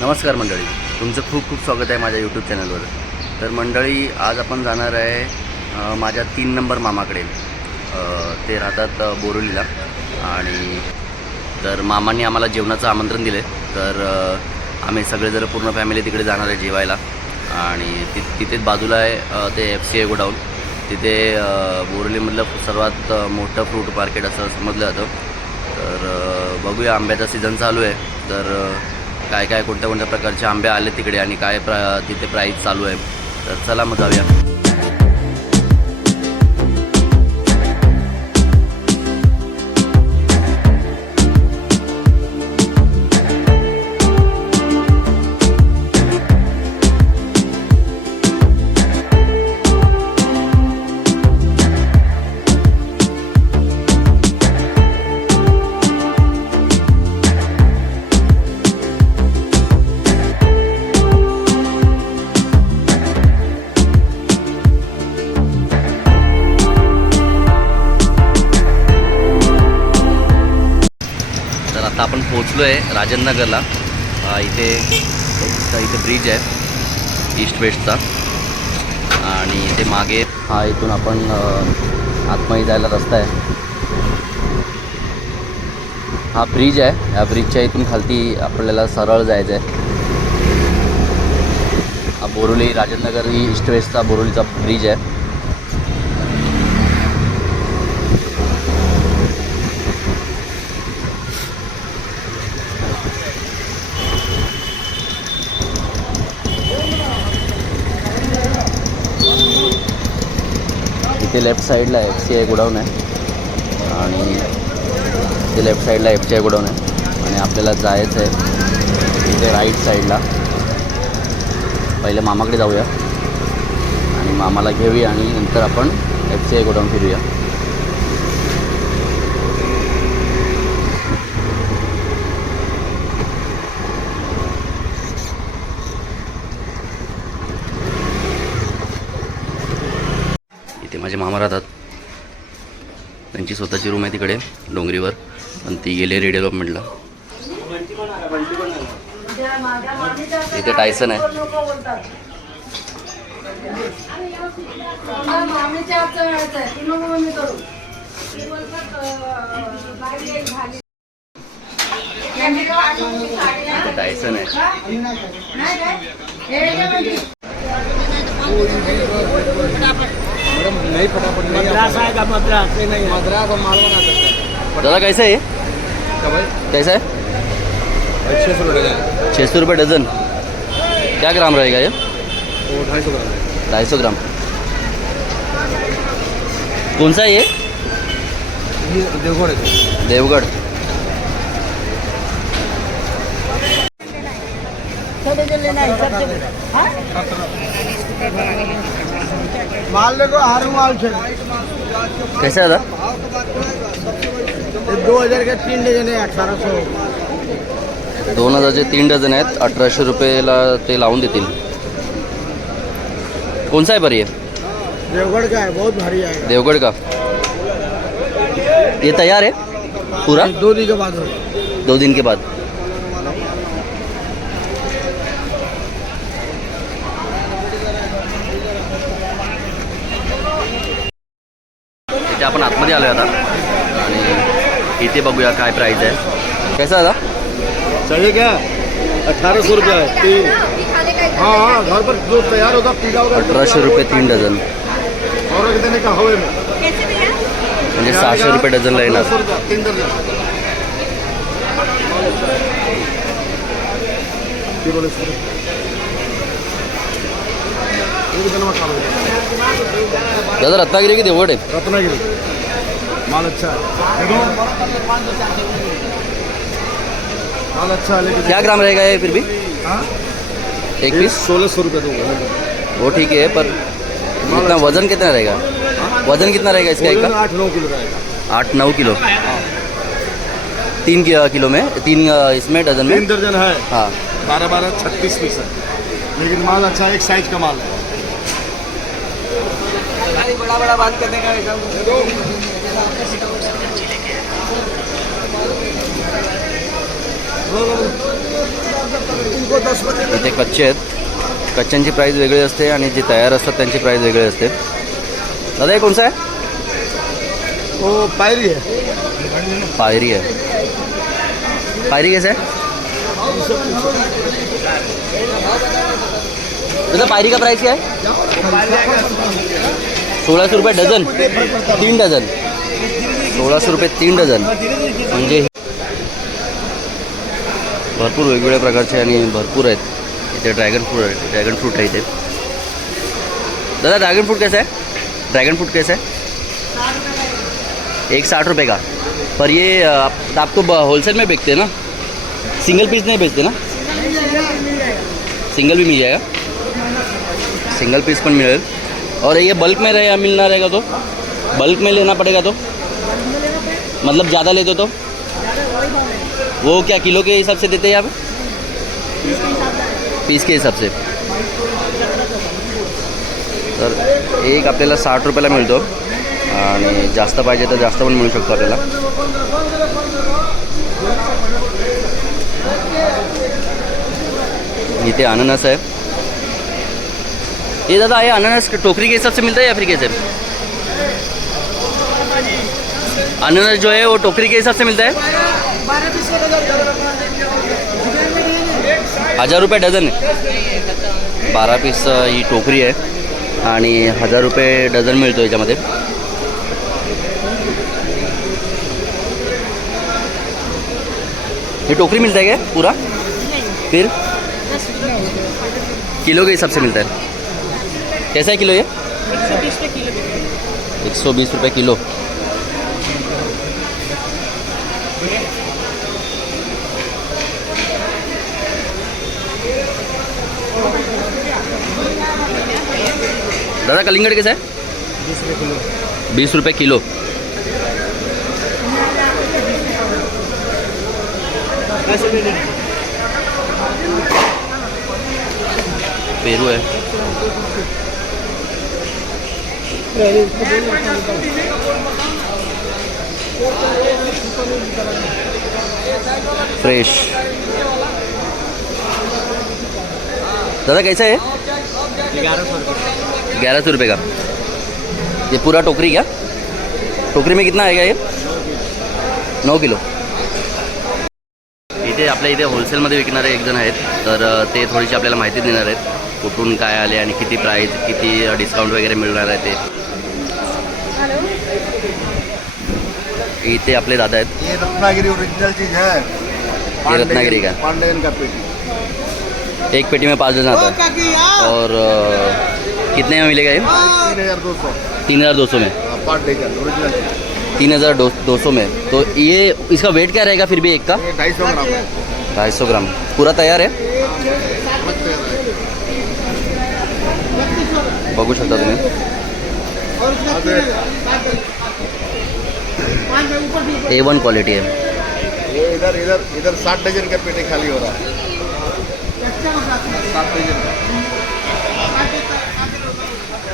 नमस्कार मंडळी. तुमचं खूप खूप स्वागत आहे माझ्या यूट्यूब चॅनलवर तर मंडळी आज आपण जाणार आहे माझ्या तीन नंबर मामाकडे. ते राहतात बोरोलीला. आणि तर मामांनी आम्हाला जेवणाचं आमंत्रण दिलं आहे तर आम्ही सगळेजण पूर्ण फॅमिली तिकडे जाणार आहे जेवायला. आणि ति तिथेच बाजूला आहे ते एफ सी ए गोडाऊन. तिथे बोरोलीमधलं सर्वात मोठं फ्रूट मार्केट असं समजलं जातं. तर बघूया आंब्याचा सीझन चालू आहे. तर काय काय कोणत्या कोणत्या प्रकारचे आंबे आले तिकडे आणि काय प्रा तिथे प्राईस चालू आहे. तर चला मग जाऊया. राजन नगरला इथे इथे ब्रिज आहे ईस्ट वेस्टचा आणि इथे मागे हा इथून आपण अ, आतमध्ये जायला रस्ता आहे. हा ब्रिज आहे. या ब्रिजच्या इथून खालती आपल्याला सरळ जायचं आहे. हा बोरुली राजनगर ही ईस्ट वेस्टचा बोरुलीचा ब्रिज आहे इथे लेफ्ट साईडला एफ सी आय गोडाऊन आहे. आणि ते लेफ्ट साईडला एफ सी आय गोडाऊन आहे. आणि आपल्याला जायचं आहे इथे राईट साईडला पहिले मामाकडे जाऊया. आणि मामाला घेऊया आणि नंतर आपण एफ सी आय गोडाऊन फिरूया इथे माझे मामा राहतात त्यांची स्वतःची रूम आहे तिकडे डोंगरीवर. आणि ती गेले डेव्हलपमेंटला इथे टायसन आहे. टायसन आहे. तू नको मी करू ती बोलतात, अं, बाई एक झाली. त्यांनी का वाटलं की साडी आहे? इथे टायसन आहे नाही काय? हे घे म्हणजे. मद्रास आहे का मद्रास। ते नाही मद्रास और मालवा ना सकता दादा कैसा है ये? क्या भाई? कैसा है? छः सौ रुपये छः सौ रुपये डजन। क्या ग्राम रहेगा ये? वो ढाई सौ ग्राम। है ढाई सौ ग्राम। कौन सा है ये? ये देवगढ़ है। देवगढ़। माल देखो हर माल छे। कैसा है दादा? दो हज़ार के तीन डजन है अठारह सौ। दोन हजारचे तीन डझन आहेत अठराशे रुपयेला ते लावून देतील. कोणसा आहे बरी आहे देवगढ़ का है बहुत भारी आएगा देवगढ़ का? ये तैयार है पूरा? दो दिन के बाद दो दिन के बाद. आतमध्ये आलो आता. आणि इथे बघूया काय प्राईस आहे. कैसा दादा? चाहिए क्या? अठारह सौ रुपया है तीन। हाँ हाँ घर पर जो तैयार होगा पीला होगा अठराशे रुपये तीन डझन और देने का हवे में। म्हणजे सहाशे रुपये डझनला येणार सौ रुपया तीन दादा रत्नागिरी की देवगड आहे. रत्नागिरी। माल अच्छा है देखो माल अच्छा लेकिन क्या ग्राम रहेगा ये फिर भी? हाँ? एक पीस सोलह सौ रुपये दूँगा वो ठीक है पर इतना वज़न कितना रहेगा? वज़न कितना रहेगा इसका एक आठ नौ किलो रहेगा। आठ नौ किलो। तीन किलो में तीन इसमें डजन तीन में दर्जन है। हाँ। बारह बारह छत्तीस पीस है लेकिन माल अच्छा है एक साइज़ का माल है। बड़ा बड़ा बात करने का इथे कच्चे आहेत. कच्च्यांची प्राईस वेगळी असते आणि जे तयार असतात त्यांची प्राईस वेगळी असते. दादा हे कोणचं आहे? वो पायरी है पायरी आहे. पायरी कैसे आहे? दादा पायरी का प्राइस क्या? है सोळाशे रुपये डझन. तीन डझन. सोळाशे रुपये तीन डझन. म्हणजे भरपूर वेगवेगळ्या प्रकारचे आणि भरपूर आहेत. इथे ड्रॅगन फ्रूट ड्रॅगन फ्रूट आहे इथे. दादा ड्रैगन फ्रूट कैसा है ड्रैगन फ्रूट कैसा है एक साठ रुपये का? पर ये आप, आपको होलसेल में बेचते हैं ना? सिंगल पीस नहीं बेचते ना? सिंगल भी मिल जाएगा। सिंगल पीस पण मिलेगा। और ये बल्क में रहे मिलना रहेगा तो? बल्क में लेना पड़ेगा तो? मतलब ज़्यादा लेते तो? वो क्या किलो के हिसाब से देते हैं यहाँ पे पीस के हिसाब से। तर एक आपल्याला साठ रुपयाला मिळतो. आणि जास्त पाहिजे तर जास्त मिळू शकतो आपल्याला. इथे अननस आहे. ये दादा ये अननस टोकरी के हिसाब से मिलता है या फिर कैसे? अननस जो है, वो टोकरी के हिसाब से मिलता है? हजार रुपये डझन आहे. बारा पीस ही टोकरी आहे. आणि हजार रुपये डझन मिळतो याच्यामध्ये. ये टोकरी मिलता है क्या? पूरा? फिर? किलो के हिसाब से मिलता है कैसा है किलो ये? एक सौ बीस रुपये किलो. दादा कलिंगड कैसा है बीस रुपये किलो. पेरू है फ्रेश दादा कैसा है ग्यारह सौ रुपये. का। ये पूरा टोकरी क्या? टोकरी में कितना आएगा ये? नऊ किलो। इथे आपल्या इथे होलसेलमध्ये विकणारे एक जण आहेत तर ते थोडीशी आपल्याला माहिती देणार आहेत कुठून काय आले आणि किती प्राईस किती डिस्काउंट वगैरे मिळणार आहे ते. इथे आपले दादा आहेत. रत्नागिरी ओरिजिनल चीज है। ये रत्नागिरी का? पेटी। एक पेटी में पाँच डजन आता है। और कितने में मिलेगा ये? तीन हज़ार दो सौ। में तीन हज़ार दो सौ में। तो ये, इसका वेट क्या रहेगा फिर भी एक का? ढाई सौ ग्राम। है ढाई सौ ग्राम पूरा तैयार है? बघू शकता तुम्हें ए वन क्वालिटी ये इधर इधर इधर साठ डजन का पेटी खाली हो रहा है। सात डजन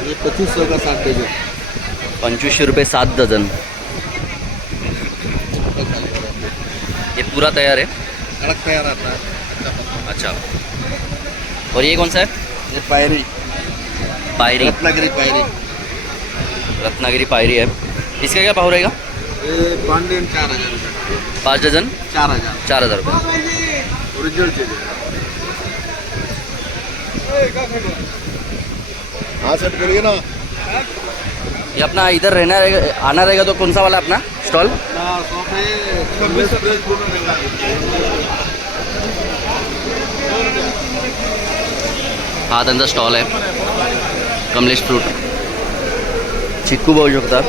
ये पच्चीस सौ का सात डजन पंचवीसशे रुपये सात डझन. ये पूरा तयार है कड़क तैयार आता. है अच्छा. और ये कौन सा है ये पायरी. पायरी. रत्नागिरी पायरी. रत्नागिरी पायरी है इसका क्या भाव रहेगा? ये पांडेयन चार हज़ार रुपये. पाँच डजन चार हज़ार. चार हज़ार रुपये. ओरिजिनल चीज़ है हाँ सेट करिए ना। ये अपना इधर रहना रहेगा, आना रहेगा तो कौन सा वाला अपना स्टॉल? हा त्यांचा स्टॉल आहे कमलेश फ्रूट। चिक्कू बघू शकता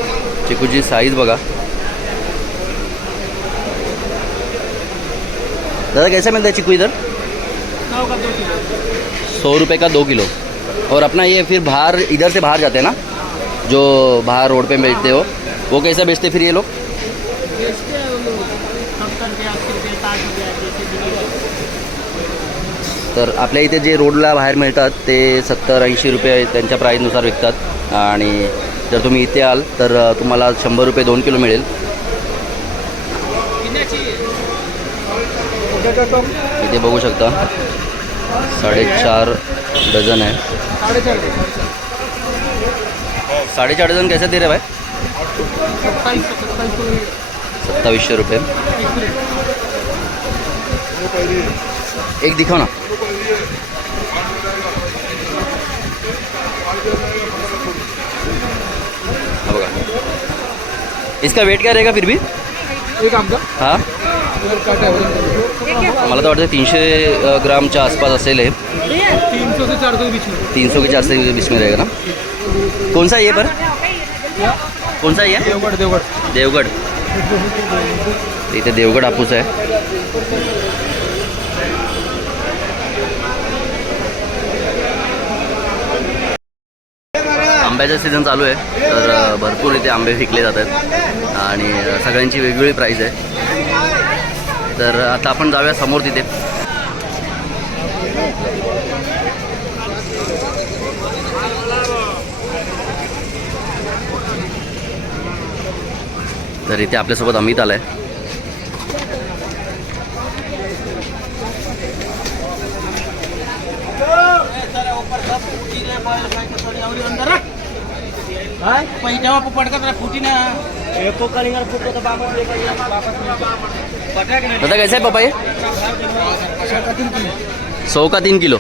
चिक्कूची साईज बघा दादा, कैसा मिलता है चिक्कू इधर? सौ रुपये का दो किलो। और अपना ये फिर बाहर इधर से बाहर जाते हैं ना? जो बाहर रोड पे बेचते हो वो कैसा बेचते फिर ये लोग? तर आपल्या इथे जे रोडला बाहेर मिळतात ते सत्तर ऐंशी रुपये त्यांच्या प्राईजनुसार विकतात. आणि जर तुम्ही इथे आल तर तुम्हाला शंभर रुपये दोन किलो मिळेल. इथे बघू शकता साडेचार डझन आहे. साडेचार डझन कैसे दे रहे भाई? सत्तावीसशे रुपये. एक दिखाओ ना. हा इसका वेट क्या रहेगा फिर भी? एक हा? मला तर वाटतं तीनशे अ, ग्रामच्या आसपास असेल हे. तीन सौ के चार सौ के बीच में रहेगा ना? कौन सा ये पर? कौन सा ये देवगड देवगड. देवगड. इथे देवगड हापूस आहे. आंब्याचा सीझन चालू आहे. तर भरपूर इथे आंबे विकले जातात आणि सगळ्यांची वेगवेगळी प्राईस आहे. तर आता आपण जाऊया समोर तिथे. तर इथे आपल्यासोबत अमित आलाय. दादा कैसा है ये? सौ का तीन किलो.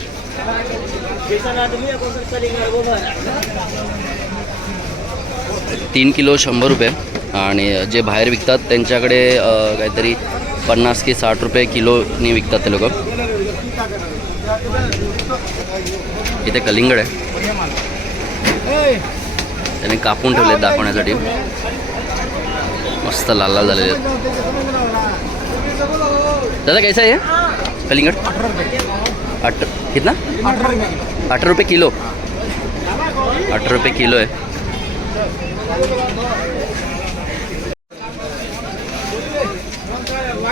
तीन किलो शंभर रुपये. आणि जे बाहेर विकतात त्यांच्याकडे काहीतरी पन्नास की साठ रुपये किलोनी विकतात ते लोक. इथे कलिंगड आहे. त्यांनी कापून ठेवले दाखवण्यासाठी. मस्त लाल लाल झालेले आहेत. दादा कैसा आहे कलिंगड? आठ कितना? अठरा रुपये किलो. अठरा रुपये किलो आहे.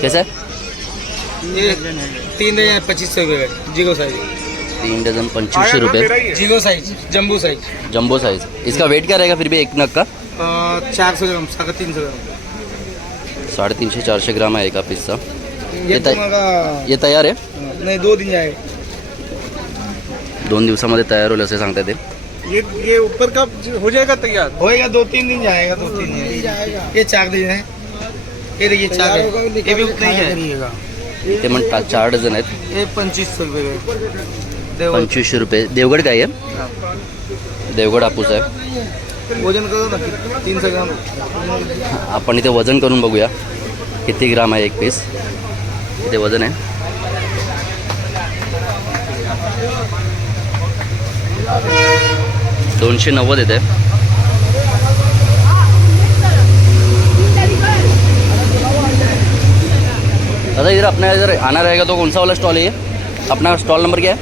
कैसा? आहे? तीन हज़ार पच्चीस सौ रुपये जिगो साइज़। तीन डझन पंचवीसशे रुपये? जिगो size jumbo size. Jumbo size. इसका वेट क्या रहेगा फिर भी एक नग का? चार सौ ग्राम साढ़े तीन सौ ग्राम। साडेतीनशे चारशे ग्राम आहे एका पीसचा ये ये हे तयार आहे नहीं दो दिन जाएगा दोन दिवसामध्ये तयार होईल असे सांगता ते ये ये ऊपर का हो जाएगा तैयार? होएगा दो तीन दिन जाएगा दो तीन दिन। जाएगा। ये चार दिन है। ये देखिए चार है ये भी उतना ही है। ते म्हणतात चार डझन आहेत। ये पच्चीस सौ रुपये देव पंचवीसशे रुपये. देवगड काय आहे? देवगड हापूस आहे. वजन करो ना तीन सौ ग्राम? आपण इथे वजन करून बघूया. किती ग्राम आहे एक पीस? इथे वजन आहे. दोनशे नव्वद येते दादा इधर अपना इधर आना रहेगा तो कौन सा वाला स्टॉल है ये? अपना स्टॉल नंबर क्या है?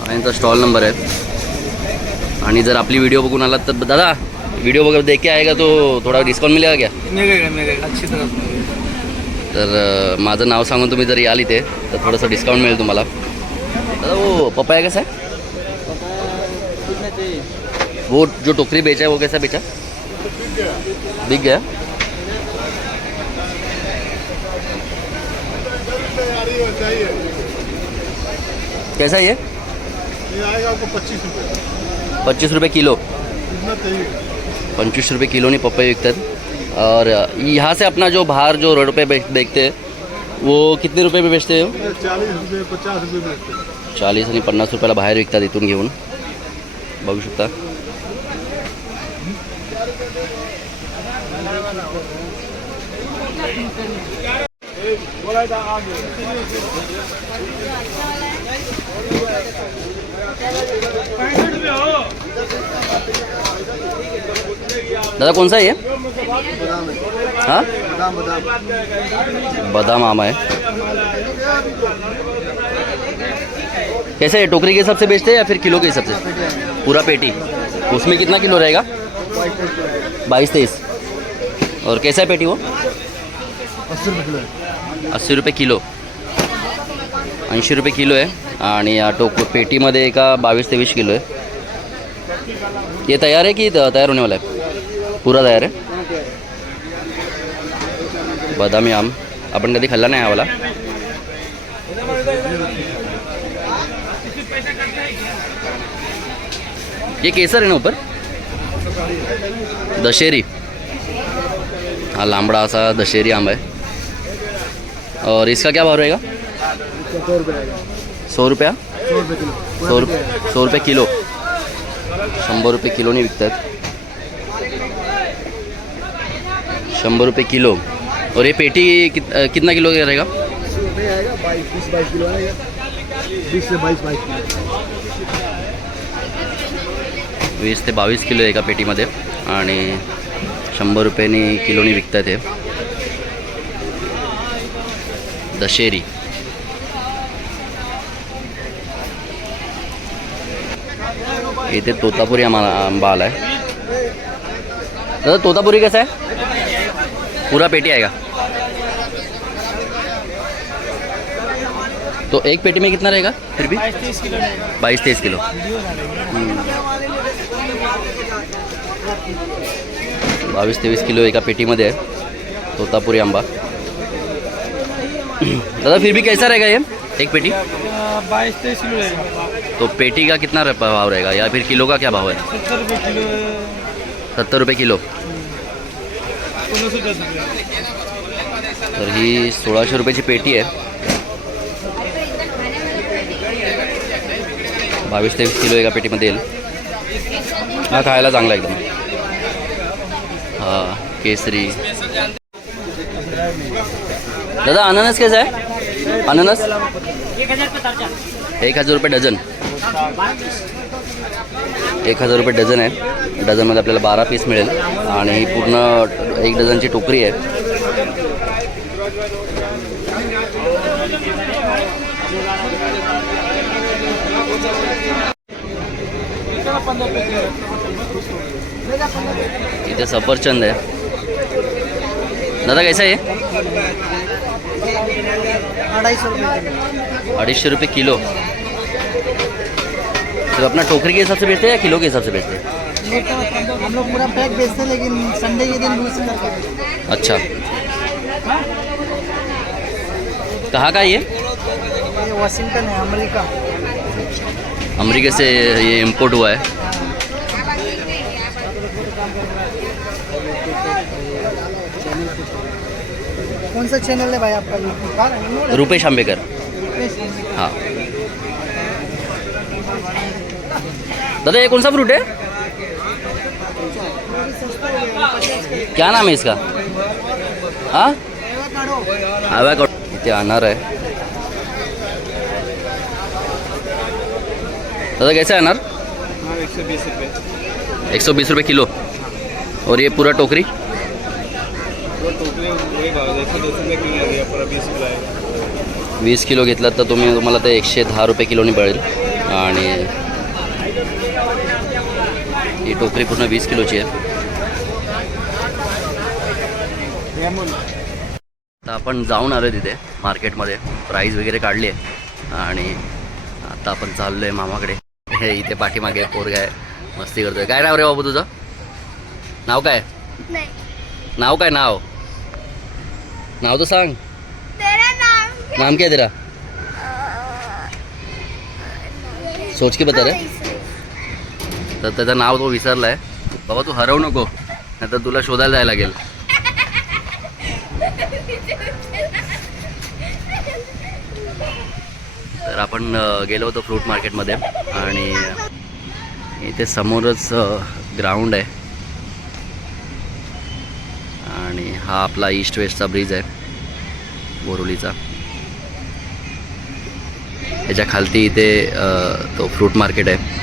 हा यांचा स्टॉल नंबर आहे आणि जर आपली व्हिडिओ बघून आलात तर दादा व्हिडिओ वगैरे देख के आएगा तो थोडा डिस्काउंट मिळेगा क्या? मिलेगा मिलेगा अच्छी तरह। से मिलेगा। तर माझं नाव सांगून तुम्ही जर याल इथे तर थोडंसं डिस्काउंट मिळेल तुम्हाला. दादा वो पपाया कैसा है? वो जो टोकरी बेचा है वो कैसा बेचा? बिक गया। कैसा ये? ये आएगा आपको पच्चीस रुपये पच्चीस रुपये किलो पंचवीस रुपये किलोनी पपई विकतात और यहाँ से अपना जो बाहर जो रोड पे बेच बेचते हैं वो कितने रुपये पे बेचते हो? चालीस रुपये पचास रुपये हैं। चाळीस आणि पन्नास रुपयाला बाहेर विकतात इथून घेऊन बघू दादा कौन सा ये हाँ बादाम बादाम बादाम आम है कैसे टोकरी के हिसाब से बेचते हैं या फिर किलो के हिसाब से पूरा पेटी। उसमें कितना किलो रहेगा? बाईस, तेईस। और कैसा है पेटी वो? अस्सी रुपये किलो। आहे अस्सी रुपये किलो ऐंशी रुपये किलो आहे आणि टोक पेटीमध्ये एका बावीस, तेवीस किलो आहे। ये तयार आहे की तयार होने वाला आहे? पुरा तयार आहे? बदामी, आम। आपण कधी खाल्ला नाही हा वाला? ये केसर है ना ऊपर? दशेरी हा लांबडा असा दशेरी आंबा आहे और इसका क्या भाव रहेगा? सौ रुपये। आएगा सौ रुपया सौ रुपये किलो। सौ रुपये सौ रुपये किलो शंभर रुपये किलोनी विकतात शंभर रुपये किलो। और ये पेटी कित, अ, कितना किलो का रहेगा रुपये आएगा बाईस बीस बाईस किलो आएगा बीस से बाईस बाईस किलो वीस ते बावीस किलो आहे एका पेटीमध्ये आणि शंभर रुपयानी किलोनी विकतात हे. दशेरी. इथे तोतापुरी आम्हाला आंबा आला आहे दादा तोतापुरी कसं आहे? पुरा पेटी आहे का? तो एक पेटी में कितना रहेगा फिर भी? बाईस तेईस किलो. बावीस तेवीस किलो एका पेटीमध्ये आहे. तोतापुरी आंबा. दादा फिर भी कैसा रहेगा ये? एक पेटी? बाईस तेईस किलो रहेगा. तो पेटी का कितना भाव रहेगा? या फिर किलो का क्या भाव है? सत्तर रुपये किलो सत्तर रुपये किलो। तर ही सोळाशे रुपयाची पेटी आहे. बावीस तेवीस किलो एका पेटीमध्ये येईल. हा खायला चांगला एकदम. हा केसरी. दादा अननस कैसा आहे अननस? एक हजार रुपये डझन एक हजार रुपये डझन आहे. डझनमध्ये आपल्याला बारा पीस मिळेल. आणि ही पूर्ण एक डझनची टोकरी आहे. इथे सफरचंद आहे. दादा कैसा आहे? अढ़ाई सौ रुपये किलो. तो अपना टोकरी के हिसाब से बेचते हैं या किलो के हिसाब से बेचते हैं? हम लोग पूरा पैक बेचते हैं लेकिन संडे के दिन हैं। अच्छा। कहाँ का ये? ये वाशिंगटन है अमेरिका। अमेरिका से ये इम्पोर्ट हुआ है। कौन सा चैनल है भाई आपका रुपेश आंबेकर हाँ। दादा ये कौन सा फ्रूट है? क्या नाम है इसका? हाँ. इथे अनार आहे दादा कैसा है अनार? हाँ एक सौ बीस रुपये। एक सौ बीस रुपये किलो। और ये पूरा टोकरी? वीस किलो घेतलात तर तुम्ही तुम्हाला ते एकशे दहा रुपये किलोनी पडेल आणि ही टोकरी पूर्ण वीस किलोची आहे. आता आपण जाऊन आलो तिथे मार्केटमध्ये. प्राईज वगैरे काढली आहे. आणि आता आपण चाललो आहे मामाकडे. हे इथे पाठीमागे पोरगा आहे. मस्ती करतोय. काय नाव रे बाबू तुझं? नाव काय? नहीं. नाव काय नाव? नाव तर सांग. तेरा नाम क्या नाम क्या है तेरा? सोच के बता रे. तर त्याचं नाव तो विसरला आहे बाबा तू हरवू नको. नाही तर तुला शोधायला जायला लागेल. तर आपण गेलो होतो फ्रूट मार्केटमध्ये आणि इथे समोरच ग्राउंड आहे. आणि हा आपला ईस्ट वेस्टचा ब्रिज आहे बोरुलीचा. याच्या खालती इथे तो फ्रूट मार्केट आहे.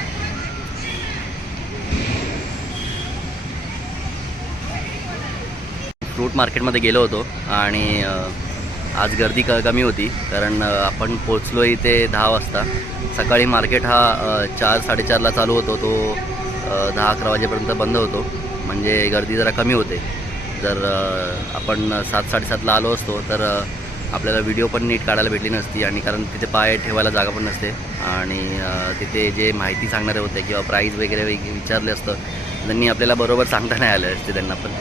फ्रूट मार्केटमध्ये गेलो होतो आणि आज गर्दी क कमी होती कारण आपण पोचलो इथे दहा वाजता. सकाळी मार्केट हा चार साडेचारला चालू होतो तो दहा अकरा वाजेपर्यंत बंद होतो. म्हणजे गर्दी जरा कमी होते. जर आपण सात साडेसातला आलो असतो तर आपल्याला व्हिडिओ पण नीट काढायला भेटली नसती आणि कारण तिथे पाय ठेवायला जागा पण नसते. आणि तिथे जे माहिती सांगणारे होते किंवा प्राईज वगैरे वगैरे विचारले असतं त्यांनी आपल्याला बरोबर सांगता नाही आलं असते त्यांना पण.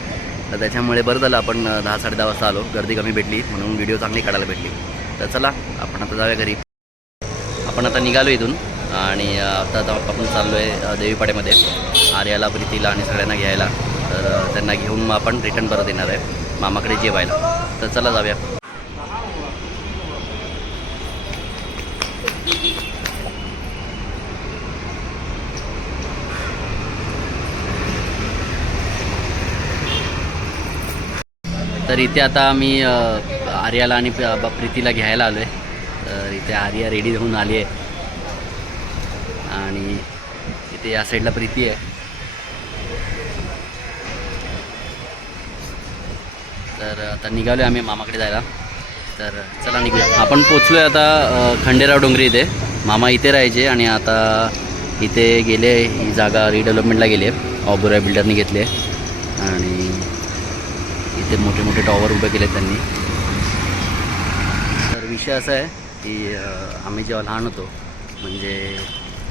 तर त्याच्यामुळे बरं झालं आपण दहा साडे दहा वाजता आलो गर्दी कमी भेटली म्हणून व्हिडिओ चांगली काढायला भेटली. तर चला आपण आता जाऊया घरी. आपण आता निघालो इथून आणि आता आता आपण चाललो आहे देवीपाड्यामध्ये आर्याला प्रीतीला आणि सगळ्यांना घ्यायला. तर त्यांना घेऊन मग आपण रिटर्न परत येणार आहे. मामाकडे जेवायला. तर चला जाऊया. तर इथे आता आम्ही आर्याला आणि ब- प्रीतीला घ्यायला आलो आहे तर इथे आर्या रेडी होऊन आली आहे. आणि इथे या साईडला प्रीती आहे. तर आता निघालो आम्ही मामाकडे जायला. तर चला निघूया. आपण पोचलो आहे आता खंडेराव डोंगरी इथे. मामा इथे राहायचे आणि आता इथे गेले ही जागा रिडेव्हलपमेंटला गेली आहे. ऑबोरा बिल्डरनी घेतली आहे. आणि इथे मोठे मोठे टॉवर उभे केले त्यांनी. तर विषय असा आहे की आम्ही जेव्हा लहान होतो म्हणजे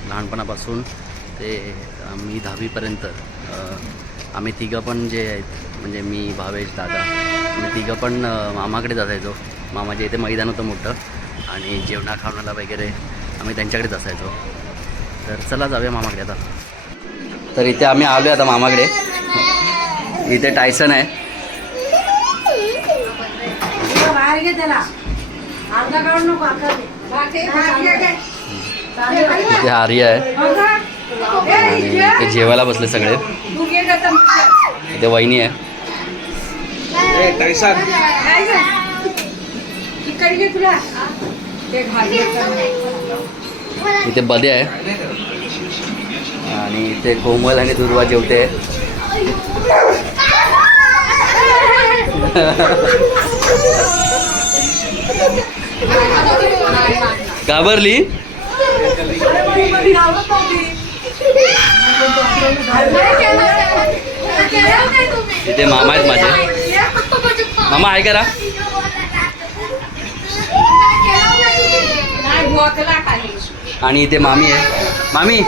लहानपणापासून ते आम्ही दहावीपर्यंत आम्ही तिघं पण जे आहेत म्हणजे मी भावेश दादा मी तिघं पण मामाकडे असायचो मामाच्या इथे मैदान होतं मोठं आणि जेवणा खावणाला वगैरे आम्ही त्यांच्याकडेच असायचो. तर चला जाऊया मामाकडे आता. तर इथे आम्ही आलो आहे आता मामाकडे. इथे टायसन आहे. इथे आर्य आहे. आणि इथे. जेवायला बसले सगळे. इथे वहिनी आहे. इथे बदे आहे. आणि इथे कोमल आणि दुर्वा जेवते. घाबरली? इथे मामा आहेत माझे. मामा आहे करा. आणि इथे मामी आहे. मामी.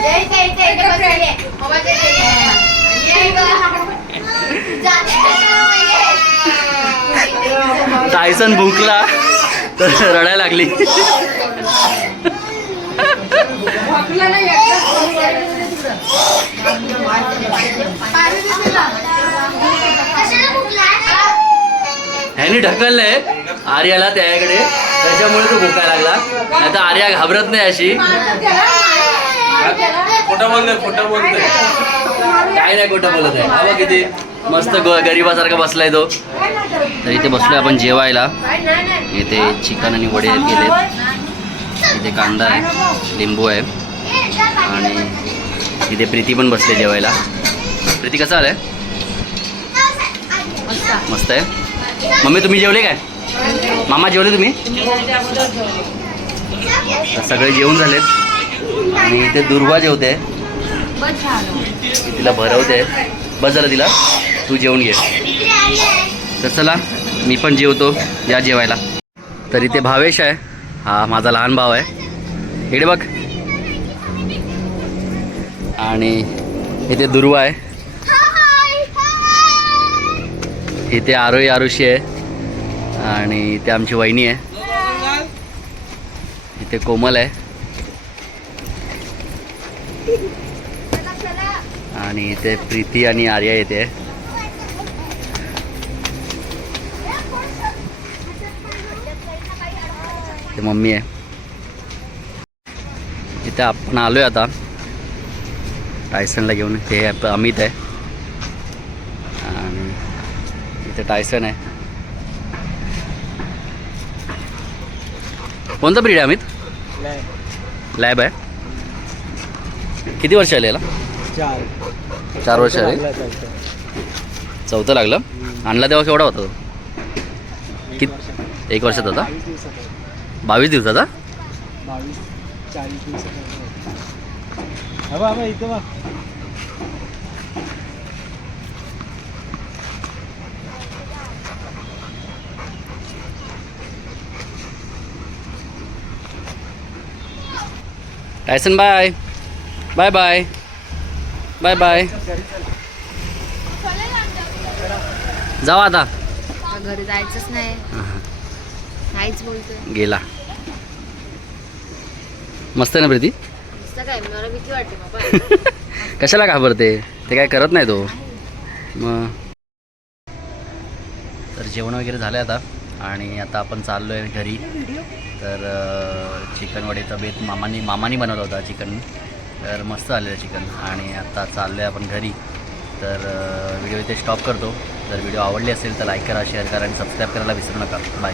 टायसन भुंकला तर रडायला लागली भोकला नाही एकदाच ह्यानी ढकललंय. आर्याला त्याकडे. त्याच्यामुळे तो भुकायला लागला. तर आर्या घाबरत नाही अशी. खोटं बोलतोय खोटं बोलतोय. काय नाही खोटं बोलत आहे. हा बघ किती मस्त ग गरिबासारखा बसलाय तो. तर इथे बसलोय आपण जेवायला. इथे चिकन आणि वडे केलेत. इथे कांदा आहे लिंबू आहे. आणि इथे प्रीती पण बसले जेवायला. प्रीती कसं आलंय? मस्त आहे. मम्मी तुम्ही जेवले काय? मामा जेवले तुम्ही? सगळे जेवून झालेत. आणि इथे दुर्वा जेवते. तिला भरवते. बस झालं तिला. तू जेवून घे. तर चला मी पण जेवतो या जेवायला. तर इथे भावेश आहे. हा माझा लहान भाव आहे. इकडे बघ. आणि इथे दुर्वा आहे. इथे आरोही आरुषी आहे. आणि इथे आमची वहिनी आहे. इथे कोमल आहे. आणि इथे प्रीती आणि आर्या येते. ते मम्मी आहे. इथे आपण आलोय आता. टायसनला घेऊन. हे अमित आहे आणि इथे टायसन आहे. कोणता ब्रीड आहे अमित? लॅब आहे. किती वर्ष आले याला? चार. चार वर्ष आले. चौथं लागलं. आणला तेव्हा केवढा होता तो? कित एक वर्षात होता? बावीस दिवसाचा. बावीस चाळीस दिवस Tyson bye bye bye bye bye जाऊ आता. घरी जायचंच नाही. नाहीच बोलतोय. गेला. मस्त आहे ना प्रीती? नुसतं काय मला भीती वाटते बाबा. कशाला घाबरते? ते काय करत नाही तो. मग. तर जेवण वगैरे झालं आता. आणि आता आपण चाललो आहे घरी. तर चिकन वडेचा बेत मामानी मामानी बनवला होता चिकन तर मस्त आलेलं चिकन आणि आता चाललं आहे आपण घरी. तर व्हिडिओ इथे स्टॉप करतो. जर व्हिडिओ आवडली असेल तर लाईक करा शेअर करा आणि सबस्क्राईब करायला विसरू नका. बाय